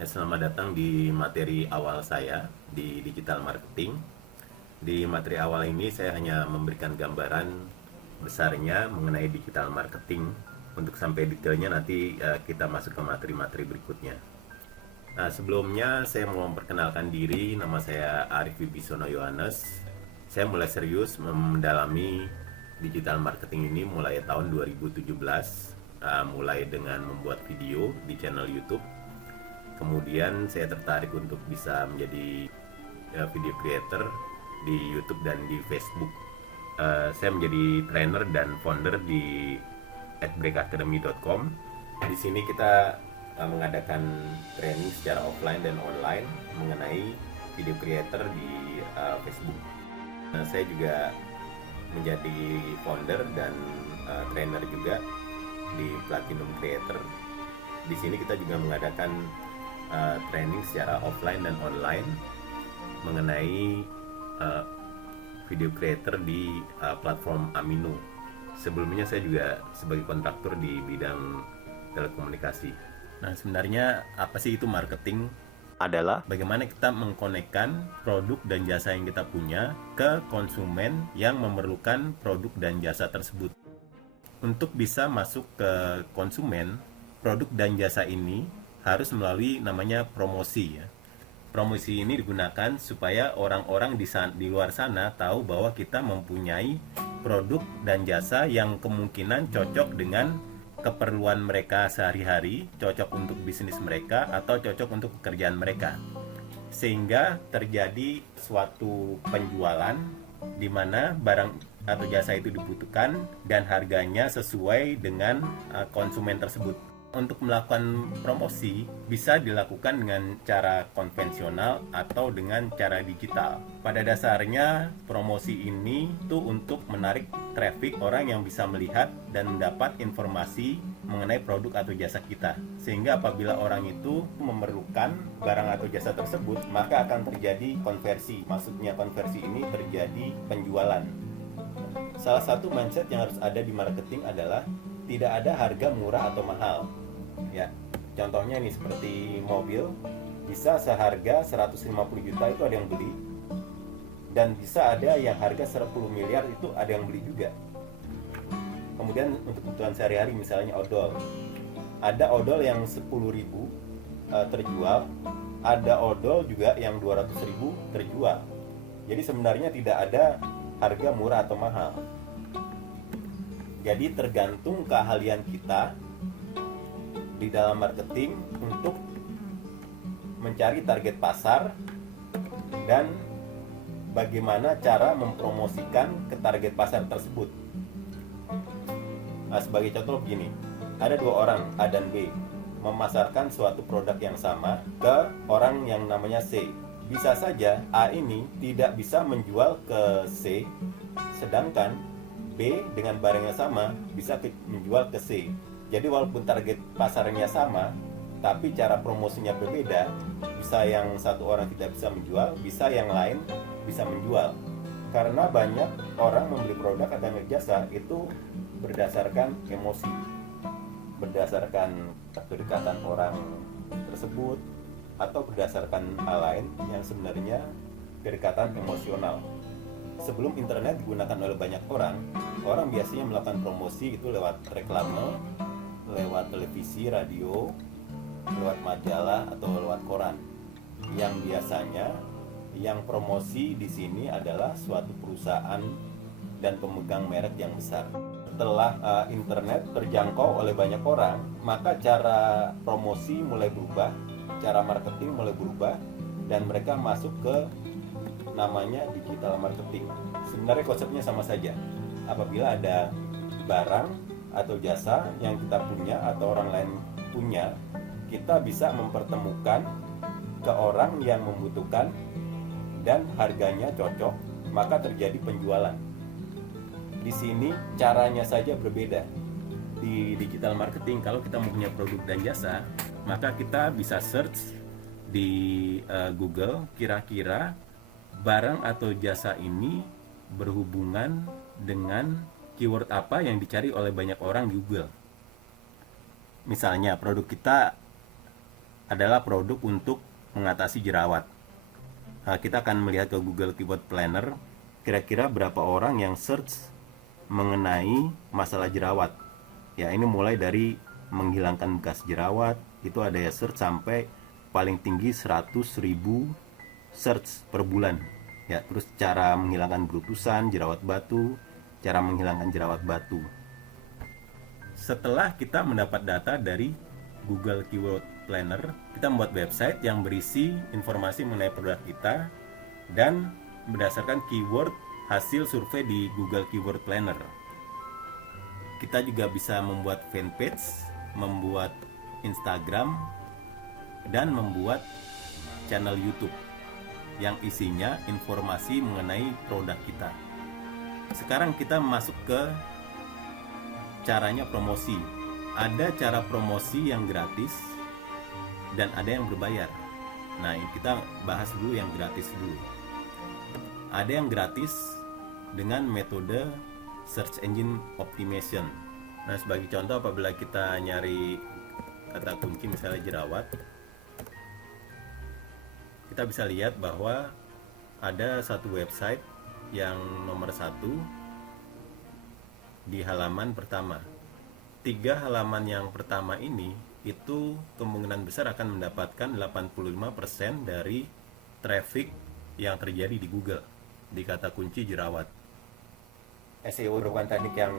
Ya, selamat datang di materi awal saya di digital marketing. Di materi awal ini saya hanya memberikan gambaran besarnya mengenai digital marketing. Untuk sampai detailnya nanti kita masuk ke materi-materi berikutnya. Nah, sebelumnya saya mau memperkenalkan diri, nama saya Arif Wibisono Yohanes. Saya mulai serius mendalami digital marketing ini mulai tahun 2017, mulai dengan membuat video di channel YouTube. Kemudian saya tertarik untuk bisa menjadi video creator di YouTube dan di Facebook. Saya menjadi trainer dan founder di @breakacademy.com. Di sini kita mengadakan training secara offline dan online mengenai video creator di Facebook. Saya juga menjadi founder dan trainer juga di Platinum Creator. Di sini kita juga mengadakan training secara offline dan online mengenai video creator di platform Amino. Sebelumnya saya juga sebagai kontraktor di bidang telekomunikasi. Nah, sebenarnya apa sih itu marketing? Adalah bagaimana kita mengkonekkan produk dan jasa yang kita punya ke konsumen yang memerlukan produk dan jasa tersebut. Untuk bisa masuk ke konsumen, produk dan jasa ini harus melalui namanya promosi ya. Promosi ini digunakan supaya orang-orang di luar sana tahu bahwa kita mempunyai produk dan jasa yang kemungkinan cocok dengan keperluan mereka sehari-hari, cocok untuk bisnis mereka atau cocok untuk pekerjaan mereka. Sehingga terjadi suatu penjualan di mana barang atau jasa itu dibutuhkan dan harganya sesuai dengan konsumen tersebut. Untuk melakukan promosi bisa dilakukan dengan cara konvensional atau dengan cara digital. Pada dasarnya promosi ini tuh untuk menarik traffic orang yang bisa melihat dan mendapat informasi mengenai produk atau jasa kita. Sehingga apabila orang itu memerlukan barang atau jasa tersebut, maka akan terjadi konversi. Maksudnya konversi ini terjadi penjualan. Salah satu mindset yang harus ada di marketing adalah tidak ada harga murah atau mahal. Ya, contohnya nih seperti mobil bisa seharga 150 juta itu ada yang beli, dan bisa ada yang harga 10 miliar itu ada yang beli juga. Kemudian untuk kebutuhan sehari-hari misalnya odol, ada odol yang 10.000 terjual, ada odol juga yang 200.000 terjual. Jadi sebenarnya tidak ada harga murah atau mahal. Jadi tergantung keahlian kita di dalam marketing untuk mencari target pasar dan bagaimana cara mempromosikan ke target pasar tersebut. Nah, sebagai contoh begini, ada dua orang A dan B memasarkan suatu produk yang sama ke orang yang namanya C. Bisa saja A ini tidak bisa menjual ke C, sedangkan B dengan barang yang sama bisa menjual ke C. Jadi walaupun target pasarnya sama, tapi cara promosinya berbeda. Bisa yang satu orang tidak bisa menjual, bisa yang lain bisa menjual. Karena banyak orang membeli produk atau jasa itu berdasarkan emosi, berdasarkan kedekatan orang tersebut, atau berdasarkan hal lain yang sebenarnya kedekatan emosional. Sebelum internet digunakan oleh banyak orang, orang biasanya melakukan promosi itu lewat reklame, lewat televisi, radio, lewat majalah atau lewat koran. Yang biasanya yang promosi di sini adalah suatu perusahaan dan pemegang merek yang besar. Setelah internet terjangkau oleh banyak orang, maka cara promosi mulai berubah, cara marketing mulai berubah, dan mereka masuk ke namanya digital marketing. Sebenarnya konsepnya sama saja. Apabila ada barang atau jasa yang kita punya atau orang lain punya, kita bisa mempertemukan ke orang yang membutuhkan dan harganya cocok, maka terjadi penjualan. Di sini caranya saja berbeda. Di digital marketing, kalau kita mempunyai produk dan jasa, maka kita bisa search di Google kira-kira barang atau jasa ini berhubungan dengan keyword apa yang dicari oleh banyak orang di Google. Misalnya produk kita adalah produk untuk mengatasi jerawat. Kita akan melihat ke Google Keyword Planner, kira-kira berapa orang yang search mengenai masalah jerawat. Ya, ini mulai dari menghilangkan bekas jerawat, itu ada ya search sampai paling tinggi 100.000 search per bulan. Ya, terus cara menghilangkan berutusan, jerawat batu, cara menghilangkan jerawat batu. Setelah kita mendapat data dari Google Keyword Planner, kita membuat website yang berisi informasi mengenai produk kita dan berdasarkan keyword hasil survei di Google Keyword Planner. Kita juga bisa membuat fanpage, membuat Instagram, dan membuat channel YouTube yang isinya informasi mengenai produk kita. Sekarang kita masuk ke caranya promosi. Ada cara promosi yang gratis dan ada yang berbayar. Nah, kita bahas dulu yang gratis dulu. Ada yang gratis dengan metode search engine optimization. Nah, sebagai contoh, apabila kita nyari kata kunci misalnya jerawat, kita bisa lihat bahwa ada satu website yang nomor 1 di halaman pertama. 3 halaman yang pertama ini itu kemungkinan besar akan mendapatkan 85% dari traffic yang terjadi di Google di kata kunci jerawat. SEO merupakan teknik yang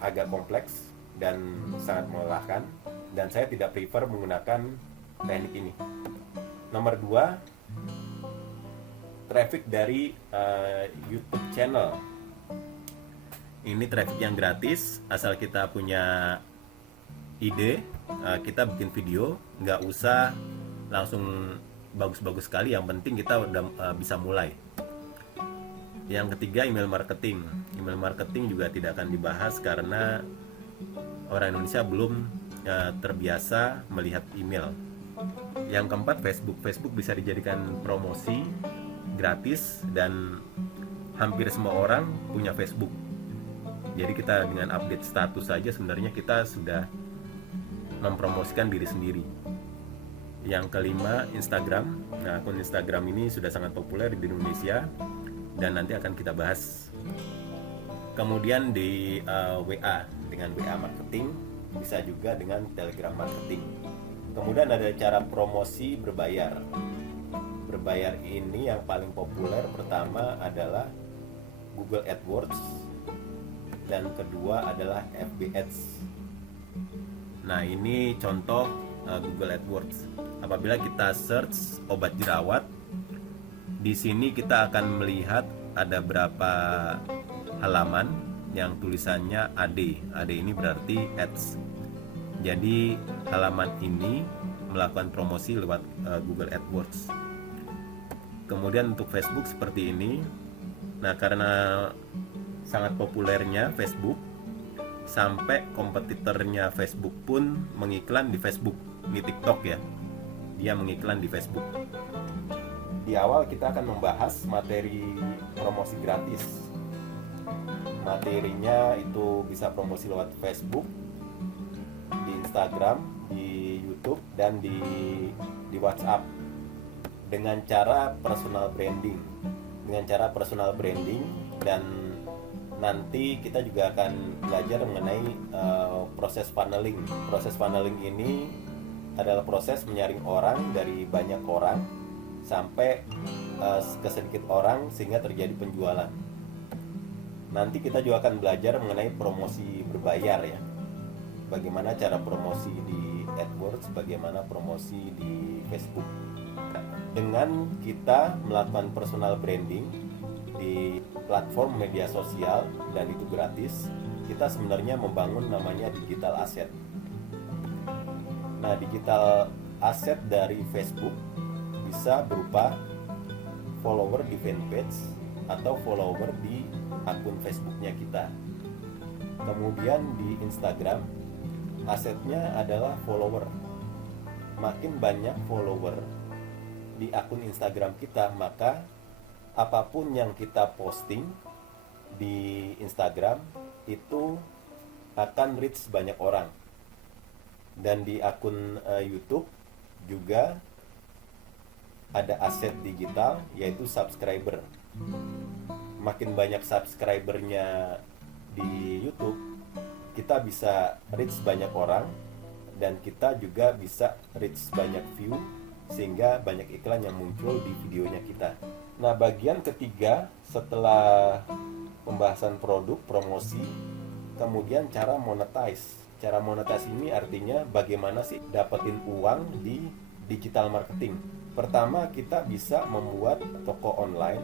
agak kompleks dan sangat melelahkan, dan saya tidak prefer menggunakan teknik ini. Nomor 2, traffic dari YouTube channel. Ini traffic yang gratis, asal kita punya ide, kita bikin video, nggak usah langsung bagus-bagus sekali, yang penting kita udah bisa mulai. Yang ketiga, email marketing. Email marketing juga tidak akan dibahas karena orang Indonesia belum terbiasa melihat email. Yang keempat, Facebook. Facebook bisa dijadikan promosi gratis dan hampir semua orang punya Facebook. Jadi kita dengan update status saja sebenarnya kita sudah mempromosikan diri sendiri. Yang kelima, Instagram. Nah, akun Instagram ini sudah sangat populer di Indonesia dan nanti akan kita bahas. Kemudian di WA, dengan WA marketing, bisa juga dengan Telegram marketing. Kemudian ada cara promosi berbayar. Berbayar ini yang paling populer pertama adalah Google AdWords dan kedua adalah FB Ads. Nah, ini contoh Google AdWords. Apabila kita search obat jerawat, di sini kita akan melihat ada berapa halaman yang tulisannya AD. AD ini berarti ads. Jadi halaman ini melakukan promosi lewat Google AdWords. Kemudian untuk Facebook seperti ini. Nah, karena sangat populernya Facebook, sampai kompetitornya Facebook pun mengiklan di Facebook. Ini TikTok ya, dia mengiklan di Facebook. Di awal kita akan membahas materi promosi gratis. Materinya itu bisa promosi lewat Facebook, di Instagram, di YouTube, dan di WhatsApp dengan cara personal branding. Dengan cara personal branding, dan nanti kita juga akan belajar mengenai proses funneling. Proses funneling ini adalah proses menyaring orang dari banyak orang sampai ke sedikit orang sehingga terjadi penjualan. Nanti kita juga akan belajar mengenai promosi berbayar ya. Bagaimana cara promosi di AdWords, bagaimana promosi di Facebook. Dengan kita melakukan personal branding di platform media sosial dan itu gratis, kita sebenarnya membangun namanya digital asset. Nah, digital asset dari Facebook bisa berupa follower di fanpage atau follower di akun Facebooknya kita. Kemudian di Instagram, asetnya adalah follower. Makin banyak follower di akun Instagram kita, maka apapun yang kita posting di Instagram itu akan reach banyak orang. Dan di akun YouTube juga ada aset digital, yaitu subscriber. Makin banyak subscribernya di YouTube, kita bisa reach banyak orang, dan kita juga bisa reach banyak view, sehingga banyak iklan yang muncul di videonya kita. Nah, bagian ketiga setelah pembahasan produk, promosi, kemudian cara monetize. Cara monetize ini artinya bagaimana sih dapetin uang di digital marketing. Pertama, kita bisa membuat toko online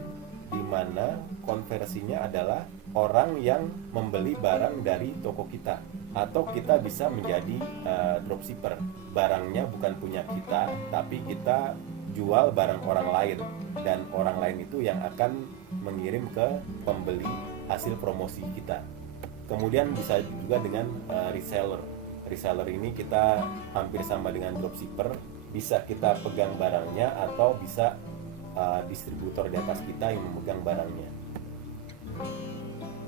di mana konversinya adalah orang yang membeli barang dari toko kita, atau kita bisa menjadi dropshipper. Barangnya bukan punya kita, tapi kita jual barang orang lain, dan orang lain itu yang akan mengirim ke pembeli hasil promosi kita. Kemudian bisa juga dengan reseller. Reseller ini kita hampir sama dengan dropshipper, bisa kita pegang barangnya atau bisa distributor di atas kita yang memegang barangnya.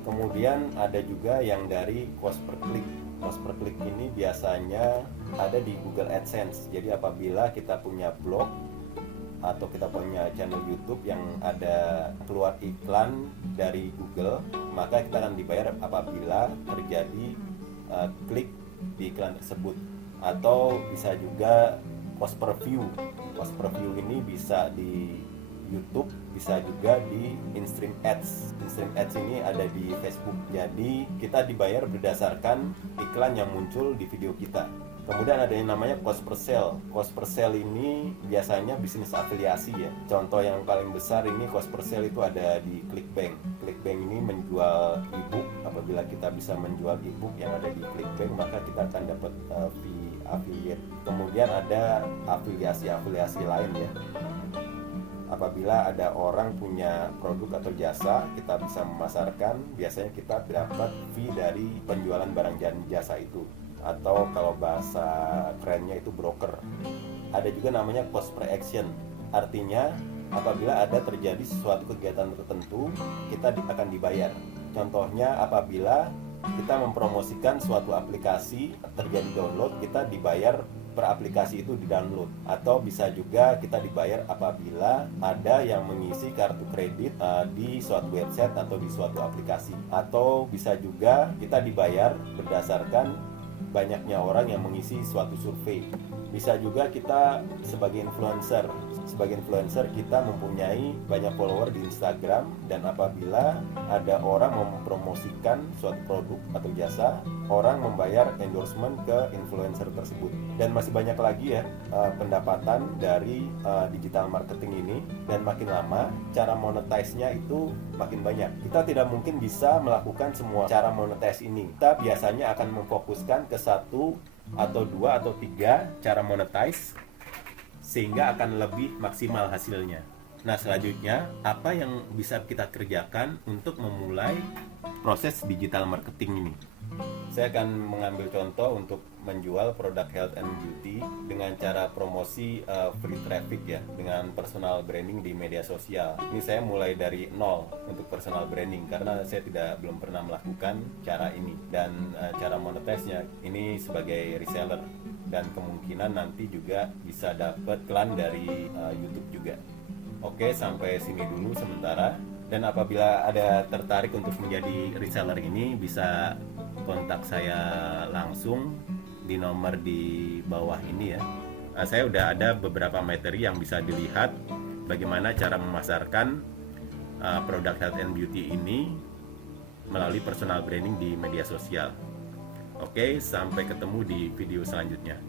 Kemudian ada juga yang dari cost per click. Cost per click ini biasanya ada di Google AdSense. Jadi apabila kita punya blog atau kita punya channel YouTube yang ada keluar iklan dari Google, maka kita akan dibayar apabila terjadi klik di iklan tersebut. Atau bisa juga cost per view. Cost per view ini bisa di YouTube, bisa juga di in-stream ads. In-stream ads ini ada di Facebook. Jadi kita dibayar berdasarkan iklan yang muncul di video kita. Kemudian ada yang namanya cost per sale. Cost per sale ini biasanya bisnis afiliasi ya. Contoh yang paling besar ini cost per sale itu ada di ClickBank. ClickBank ini menjual ebook. Apabila kita bisa menjual ebook yang ada di ClickBank, maka kita akan dapat fee affiliate. Kemudian ada afiliasi-afiliasi lain ya. Apabila ada orang punya produk atau jasa, kita bisa memasarkan, biasanya kita dapat fee dari penjualan barang dan jasa itu. Atau kalau bahasa kerennya itu broker. Ada juga namanya cost per action. Artinya apabila ada terjadi sesuatu kegiatan tertentu, kita akan dibayar. Contohnya apabila kita mempromosikan suatu aplikasi, terjadi download, kita dibayar per aplikasi itu di-download. Atau bisa juga kita dibayar apabila ada yang mengisi kartu kredit di suatu website atau di suatu aplikasi. Atau bisa juga kita dibayar berdasarkan banyaknya orang yang mengisi suatu survei. Bisa juga kita sebagai influencer. Sebagai influencer kita mempunyai banyak follower di Instagram, dan apabila ada orang mempromosikan suatu produk atau jasa, orang membayar endorsement ke influencer tersebut. Dan masih banyak lagi ya pendapatan dari digital marketing ini, dan makin lama cara monetize-nya itu makin banyak. Kita tidak mungkin bisa melakukan semua cara monetize ini. Kita biasanya akan memfokuskan ke satu atau dua atau tiga cara monetize, sehingga akan lebih maksimal hasilnya. Nah, selanjutnya apa yang bisa kita kerjakan untuk memulai proses digital marketing ini? Saya akan mengambil contoh untuk menjual produk health and beauty dengan cara promosi free traffic ya, dengan personal branding di media sosial. Ini saya mulai dari nol untuk personal branding karena saya belum pernah melakukan cara ini, dan cara monetize-nya ini sebagai reseller, dan kemungkinan nanti juga bisa dapat iklan dari YouTube juga. Oke, sampai sini dulu sementara. Dan apabila ada tertarik untuk menjadi reseller ini, bisa kontak saya langsung di nomor di bawah ini ya. Saya udah ada beberapa materi yang bisa dilihat bagaimana cara memasarkan produk health and beauty ini melalui personal branding di media sosial. Oke, sampai ketemu di video selanjutnya.